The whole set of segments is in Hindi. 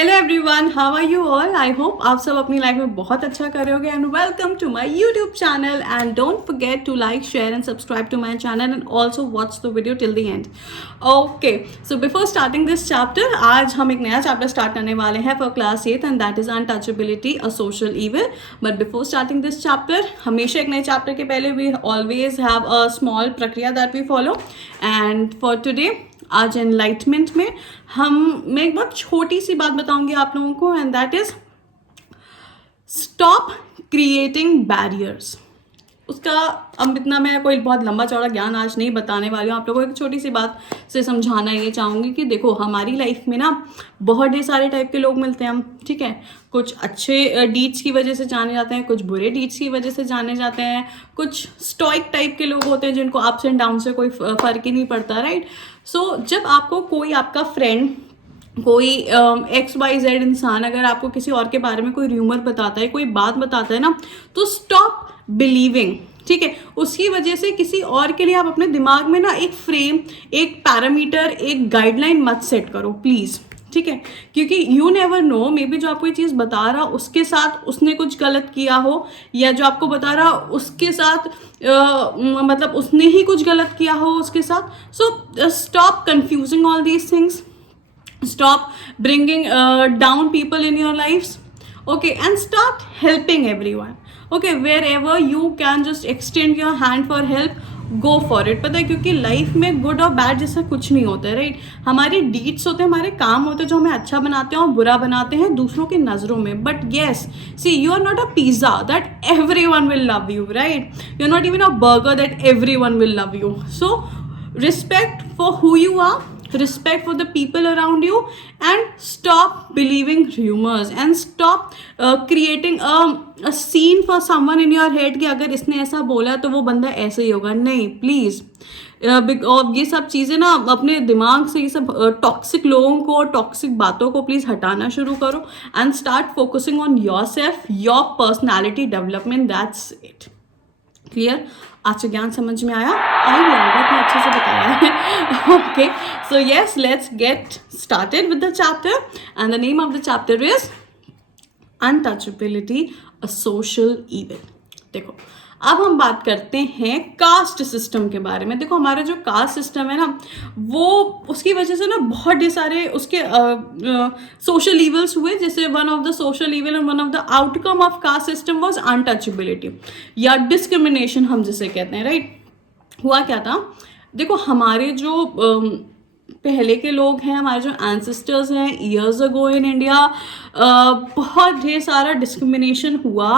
Hello everyone, how are you all. I hope आप सब अपनी लाइफ में बहुत अच्छा कर रहे होगे and welcome to my YouTube channel and don't forget to like, share and subscribe to my channel and also watch the video till the end. Okay, so before starting this chapter, आज हम एक नया चैप्टर स्टार्ट करने वाले हैं for class 8 and that is untouchability a social evil. But before starting this chapter, हमेशा एक नए चैप्टर के पहले we always have a small प्रक्रिया that we follow and for today आज एनलाइटमेंट में मैं एक बहुत छोटी सी बात बताऊंगी आप लोगों को and that is stop creating barriers. उसका अब इतना मैं कोई बहुत लंबा चौड़ा ज्ञान आज नहीं बताने वाली हूँ आप लोगों को। एक छोटी सी बात से समझाना ये चाहूँगी कि देखो, हमारी लाइफ में ना बहुत ढेर सारे टाइप के लोग मिलते हैं हम, ठीक है। कुछ अच्छे डीड्स की वजह से जाने जाते हैं, कुछ बुरे डीड्स की वजह से जाने जाते हैं, कुछ स्टॉइक टाइप के लोग होते हैं जिनको अप्स एंड डाउन से कोई फर्क ही नहीं पड़ता, राइट। सो जब आपको कोई आपका फ्रेंड, कोई XYZ इंसान अगर आपको किसी और के बारे में कोई र्यूमर बताता है, कोई बात बताता है ना, तो स्टॉप बिलीविंग, ठीक है। उसकी वजह से किसी और के लिए आप अपने दिमाग में ना एक फ्रेम, एक पैरामीटर, एक गाइडलाइन मत सेट करो प्लीज़, ठीक है। क्योंकि you never know, may be जो आपको ये चीज़ बता रहा उसके साथ उसने कुछ गलत किया हो, या जो आपको बता रहा उसके साथ मतलब उसने ही कुछ गलत किया हो उसके साथ। So stop confusing all these things, stop bringing down people in your lives, okay, and start helping everyone, okay, wherever you can just extend your hand for help, go for it। पता है, क्योंकि लाइफ में गुड और बैड जैसा कुछ नहीं होता है, राइट। हमारे डीड्स होते हैं, हमारे काम होते हैं जो हमें अच्छा बनाते हैं और बुरा बनाते हैं दूसरों की नज़रों में। But yes, see, you are not a pizza that every one will love you, right. You are not even a burger that every one will love you. So respect for who you are, respect for the people around you, and stop believing rumors and stop creating a scene for someone in your head कि अगर इसने ऐसा बोला तो वो बंदा ऐसे ही होगा। नहीं, प्लीज़। और ये सब चीज़ें ना अपने दिमाग से, ये सब टॉक्सिक लोगों को, टॉक्सिक बातों को प्लीज़ हटाना शुरू करो and start focusing on your self, your personality development, that's it. Clear? आज ज्ञान समझ में आया? आई होगा, इतना अच्छे से बताया है। Okay, so yes, let's get started with the chapter and the name of the chapter is untouchability a social evil. देखो, अब हम बात करते हैं कास्ट सिस्टम के बारे में। देखो, हमारा जो कास्ट सिस्टम है ना, वो उसकी वजह से ना बहुत ढेर सारे उसके सोशल इवल्स हुए। जैसे one of the social evil and one of the outcome of caste system was untouchability या डिस्क्रिमिनेशन हम जिसे कहते हैं, राइट। हुआ क्या था, देखो, हमारे जो पहले के लोग हैं, हमारे जो एंसेस्टर्स हैं, ईयर्स अगो इन इंडिया बहुत ढेर सारा डिस्क्रिमिनेशन हुआ,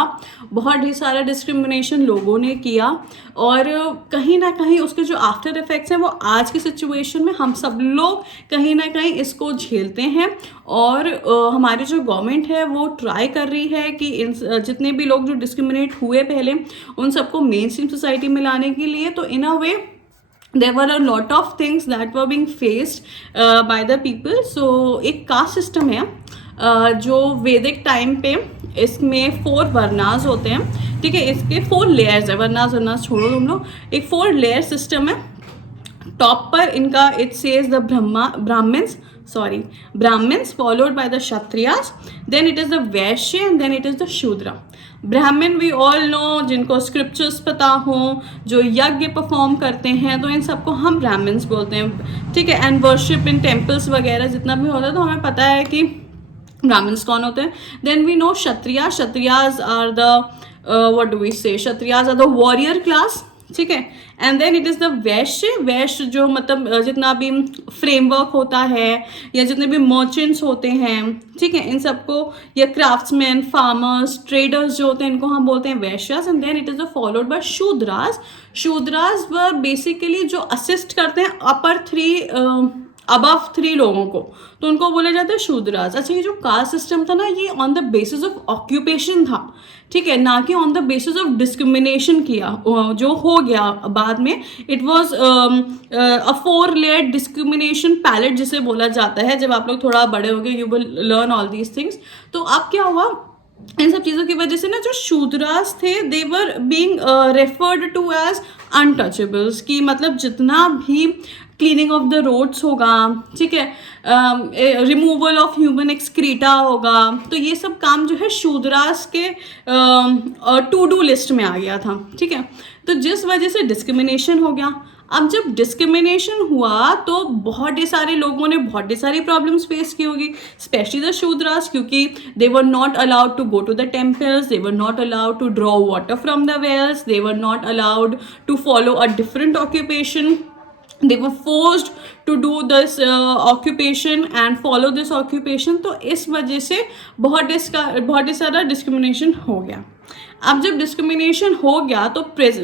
बहुत ढेर सारा डिस्क्रिमिनेशन लोगों ने किया, और कहीं ना कहीं उसके जो आफ्टर इफेक्ट्स हैं वो आज की सिचुएशन में हम सब लोग कहीं ना कहीं इसको झेलते हैं। और हमारी जो गवर्नमेंट है वो ट्राई कर रही है कि इन जितने भी लोग जो डिस्क्रिमिनेट हुए पहले, उन सबको मेन स्ट्रीम सोसाइटी में लाने के लिए। तो इन अ वे there were a lot of things that were being faced by the people। so एक कास्ट सिस्टम है जो वैदिक टाइम पे, इसमें 4 वर्नास होते हैं, ठीक है। इसके 4 लेयर्स है, वर्नास छोड़ो तुम लोग, एक 4 लेयर सिस्टम है। टॉप पर इनका it says the Brahmins followed by the Kshatriyas, then it is the Vaishya and then it is the Shudra. Brahmin we all know, जिनको स्क्रिप्चर्स पता हो, जो यज्ञ परफॉर्म करते हैं, तो इन सबको हम ब्राह्मण्स बोलते हैं, ठीक है। एंड वर्शिप इन टेम्पल्स वगैरह जितना भी होता है, तो हमें पता है कि ब्राह्मण्स कौन होते हैं। Then we know Kshatriyas are the what do we say, Kshatriyas are the warrior class, ठीक है। And then it is the Vaishya जो मतलब जितना भी फ्रेमवर्क होता है या जितने भी मर्चेंट्स होते हैं, ठीक है, इन सबको, या क्राफ्ट्समैन, फार्मर्स, ट्रेडर्स जो होते हैं, इनको हम बोलते हैं Vaishyas. And then it is the followed by Shudras were basically जो असिस्ट करते हैं अबव 3 लोगों को, तो उनको बोले जाते हैं शूद्रास। अच्छा, ये जो कास्ट सिस्टम था ना, ये on the basis of occupation था, ठीक है, ना कि on the basis of discrimination किया जो हो गया बाद में। It was a 4 layer discrimination palette जिसे बोला जाता है। जब आप लोग थोड़ा बड़े हो गए, you will learn all these things. तो अब क्या हुआ, इन सब चीज़ों की वजह से ना जो शूद्रास थे, they were being referred to as untouchables, की मतलब जितना भी क्लीनिंग ऑफ द रोड्स होगा, ठीक है, रिमूवल ऑफ ह्यूमन एक्सक्रीटा होगा। तो ये सब काम जो है शूद्रास के टू डू लिस्ट में आ गया था, ठीक है। तो जिस वजह से डिस्क्रिमिनेशन हो गया। अब जब डिस्क्रिमिनेशन हुआ तो बहुत सारे लोगों ने बहुत सारी प्रॉब्लम्स फेस की होगी, स्पेशली द शूद्रास, क्योंकि they were not allowed to go to the temples, they were not allowed to draw water from the wells, they were not allowed to follow a different occupation, they were forced to do this occupation and follow this occupation। तो इस वजह से बहुत सारा डिस्क्रिमिनेशन हो गया। अब जब डिस्क्रिमिनेशन हो गया तो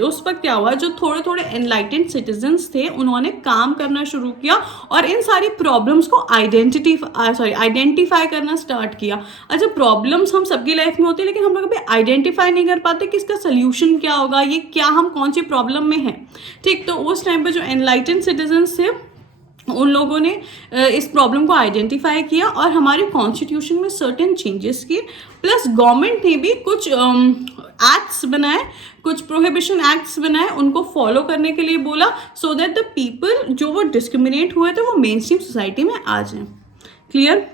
उस वक्त क्या हुआ, जो थोड़े थोड़े एनलाइटेंड सिटीजन्स थे उन्होंने काम करना शुरू किया और इन सारी प्रॉब्लम्स को आइडेंटिफाई करना स्टार्ट किया। अच्छा, प्रॉब्लम्स हम सबकी लाइफ में होती है, लेकिन हम लोग अभी आइडेंटिफाई नहीं कर पाते कि इसका सोल्यूशन क्या होगा, ये क्या, हम कौन सी प्रॉब्लम में हैं, ठीक। तो उस टाइम पे जो एनलाइटेंड सिटीजन्स थे उन लोगों ने इस प्रॉब्लम को आइडेंटिफाई किया और हमारे कॉन्स्टिट्यूशन में सर्टेन चेंजेस किए। प्लस गवर्नमेंट ने भी कुछ एक्ट्स बनाए, कुछ प्रोहिबिशन एक्ट्स बनाए, उनको फॉलो करने के लिए बोला, सो दैट द पीपल जो वो डिस्क्रिमिनेट हुए थे वो मेन स्ट्रीम सोसाइटी में आ जाएं। क्लियर?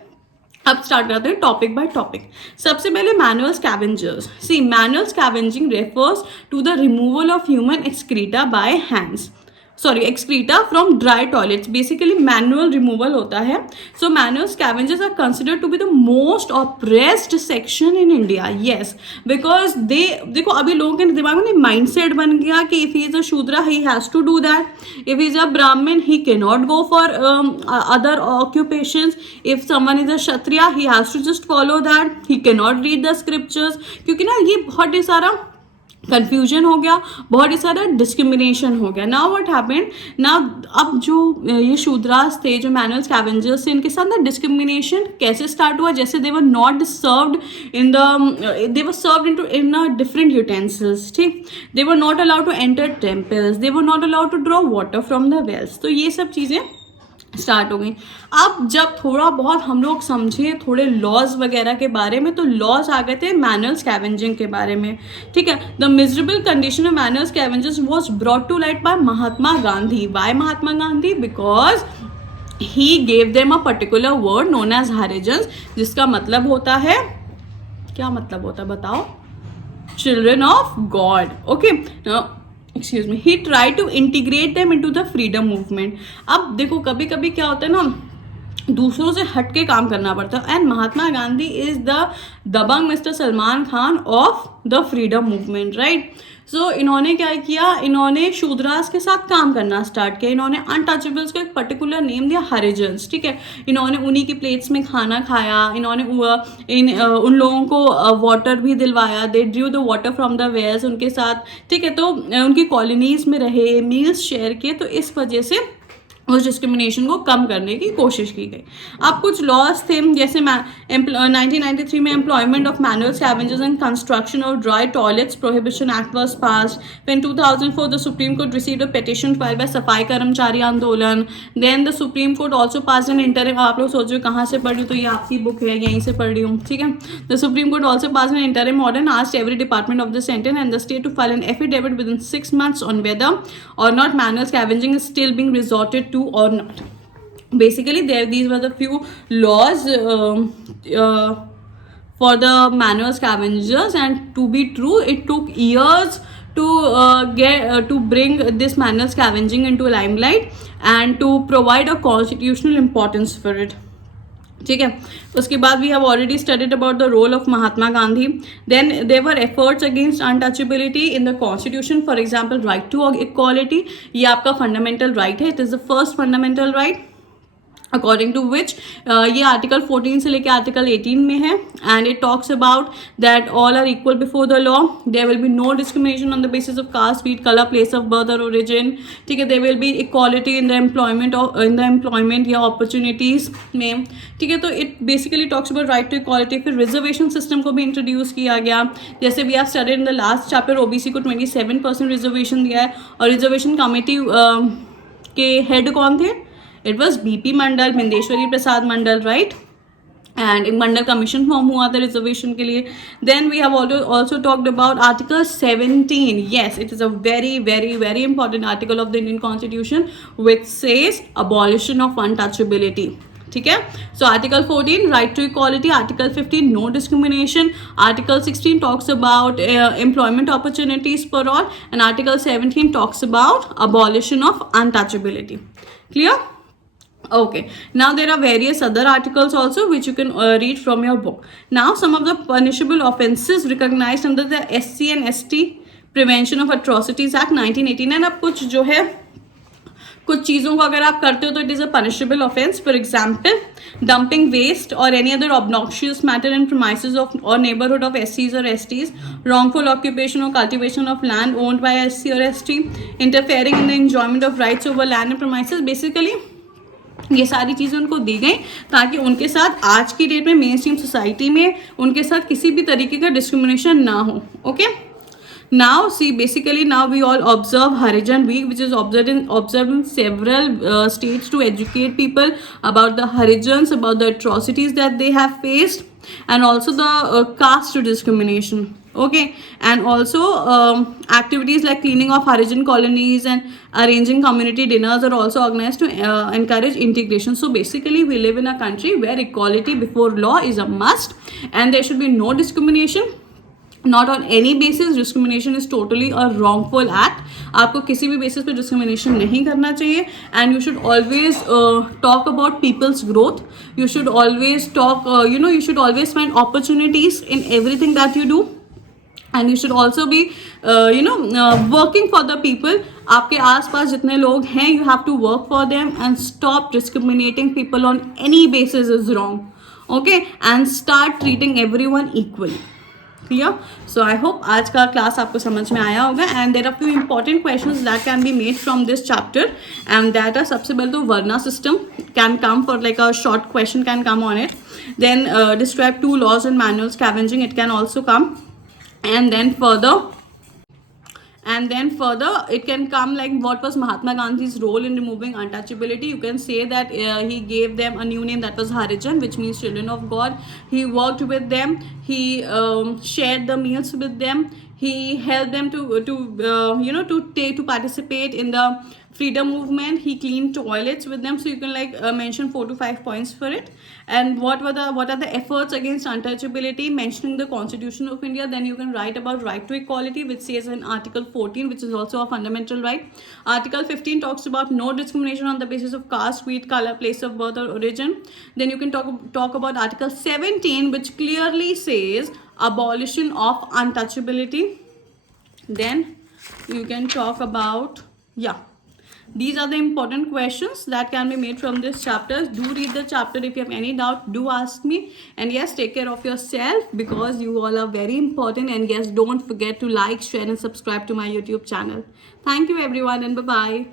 अब स्टार्ट करते हैं टॉपिक बाय टॉपिक। सबसे पहले manual scavengers. See, manual scavenging refers to the removal of human excreta by hands, excreta from dry toilets, basically manual removal होता है। So manual scavengers are considered to be the most oppressed section in India, yes, because देखो अभी लोगों के दिमाग में mindset बन गया कि if he is a Shudra he has to do that, if he is a Brahmin he cannot go for other occupations, if someone is a Kshatriya he has to just follow that, he cannot read the scriptures। क्योंकि ना ये बहुत ही सारा कन्फ्यूजन हो गया, बहुत ही सारा डिस्क्रिमिनेशन हो गया। नाउ व्हाट हैपेंड, नाउ अब जो ये शूद्रास थे, जो मैनुअल स्कैवेंजर्स थे, इनके साथ ना डिस्क्रिमिनेशन कैसे स्टार्ट हुआ, जैसे they were not served they were served in different utensils, ठीक, they were not allowed to enter temples, they were not allowed to draw water from the wells. तो ये सब चीज़ें स्टार्ट हो गई। अब जब थोड़ा बहुत हम लोग समझे थोड़े लॉज वगैरह के बारे में, तो लॉज आ गए थे मैनुअल स्कैवेंजिंग के बारे में, ठीक है। The miserable condition of manual scavengers was brought to light by Mahatma Gandhi. By Mahatma Gandhi because he gave them a particular word known as Harijans, जिसका मतलब होता है, क्या मतलब होता है बताओ, children of God, okay. Excuse me, he try to integrate them into the freedom movement. अब देखो कभी कभी क्या होता है ना, दूसरों से हट के काम करना पड़ता है, and Mahatma Gandhi is the Dabangg mister Salman Khan of the freedom movement, right. So इन्होंने क्या किया, इन्होंने शूद्रास के साथ काम करना स्टार्ट किया। इन्होंने अनटचेबल्स को एक पर्टिकुलर नेम दिया, हरिजन्स, ठीक है। इन्होंने उन्हीं की प्लेट्स में खाना खाया, इन्होंने उन लोगों को वाटर भी दिलवाया, they drew the water from the wells उनके साथ, ठीक है। तो उनकी कॉलोनीज में रहे, मील्स शेयर किए, तो इस वजह से उस डिस्क्रिमिनेशन को कम करने की कोशिश की गई। अब कुछ लॉज थे, जैसे 1993 में employment of manual scavengers and construction of dry toilets prohibition act was passed. फिर 2004 the supreme court received a petition file by Safai Karmachari Andolan. Then the supreme court also passed an interim, आप लोग सोच रहे हो कहाँ से पढ़ रही हूँ, तो ये आपकी बुक है, यहीं से पढ़ रही हूँ, ठीक है। The supreme court also passed an interim order and asked every department of the centre and the state to file an affidavit within 6 months on whether or not manual scavenging is still being resorted to or not. Basically these were the few laws for the manual scavengers, and to be true it took years to bring this manual scavenging into limelight and to provide a constitutional importance for it, ठीक है। उसके बाद we have already studied about the role of Mahatma Gandhi. Then there were efforts against untouchability in the constitution, for example right to equality, ये आपका फंडामेंटल राइट है, it is the first fundamental right according to which ये आर्टिकल 14 से लेकर आर्टिकल 18 में है, and it talks about that all are equal before the law, there will be no discrimination on the basis of caste, creed, colour, place of birth और ओरिजिन, ठीक है। There will be equality in the employment या अपॉर्चुनिटीज़ में, ठीक है। तो it basically talks about right to equality. फिर रिजर्वेशन सिस्टम को भी इंट्रोड्यूस किया गया, जैसे we have studied in the last chapter, OBC को 27% रिजर्वेशन दिया है, और रिजर्वेशन कमेटी के हेड कौन थे, it was BP Mandal, Bindeshwari Prasad Mandal, right. And एक मंडल कमीशन फॉर्म हुआ था रिजर्वेशन के लिए. Then we have also talked about article 17. Yes, it is a very very very important article of the Indian constitution which says abolition of untouchability. ठीक है. So article 14 right to equality, article 15 no discrimination, article 16 talks about employment opportunities for all, and article 17 talks about abolition of untouchability. Clear? Okay, now there are various other articles also which you can read from your book. Now some of the punishable offences recognized under the SC and ST Prevention of Atrocities Act 1989. अब कुछ जो है कुछ चीज़ों को अगर आप करते हो तो it is a punishable offence. For example, dumping waste or any other obnoxious matter in premises of or neighbourhood of SCs और STs, wrongful occupation or cultivation of land owned by SC or ST, interfering in the enjoyment of rights over land and premises. Basically ये सारी चीज़ें उनको दी गई ताकि उनके साथ आज की डेट में मेन स्ट्रीम सोसाइटी में उनके साथ किसी भी तरीके का डिस्क्रिमिनेशन ना हो. Okay. Now see, basically now we all observe Harijan Week, which is observed in several states to educate people about the Harijans, about the atrocities that they have faced, and also the caste discrimination. Okay, and also activities like cleaning of Harijan colonies and arranging community dinners are also organized to encourage integration. So basically we live in a country where equality before law is a must, and there should be no discrimination. Not on any basis. Discrimination is totally a wrongful act. आपको किसी भी बेसिस पे डिस्क्रिमिनेशन नहीं करना चाहिए. And you should always talk about people's growth. You should always talk you should always find opportunities in everything that you do. And you should also be working for the people. आपके आसपास जितने लोग हैं, you have to work for them and stop discriminating people on any basis is wrong. Okay, and start treating everyone equally. Clear. So I hope आज का क्लास आपको समझ में आया होगा. And there are few important questions that can be made from this chapter, and that are सबसे पहले तो varna system can come for like a short question can come on it. Then describe 2 laws and manual scavenging, it can also come. And then further it can come like what was Mahatma Gandhi's role in removing untouchability. You can say that he gave them a new name that was Harijan, which means children of God. He worked with them, he shared the meals with them, he helped them to participate in the freedom movement. He cleaned toilets with them. So you can mention 4 to 5 points for it. And what are the efforts against untouchability, mentioning the Constitution of India. Then you can write about right to equality, which says in Article 14, which is also a fundamental right. Article 15 talks about no discrimination on the basis of caste, creed, color, place of birth or origin. Then you can talk about Article 17, which clearly says abolition of untouchability. Then you can talk about, these are the important questions that can be made from this chapter. Do read the chapter. If you have any doubt, do ask me. And yes, take care of yourself because you all are very important. And yes, don't forget to like, share and subscribe to my YouTube channel. Thank you everyone and bye-bye.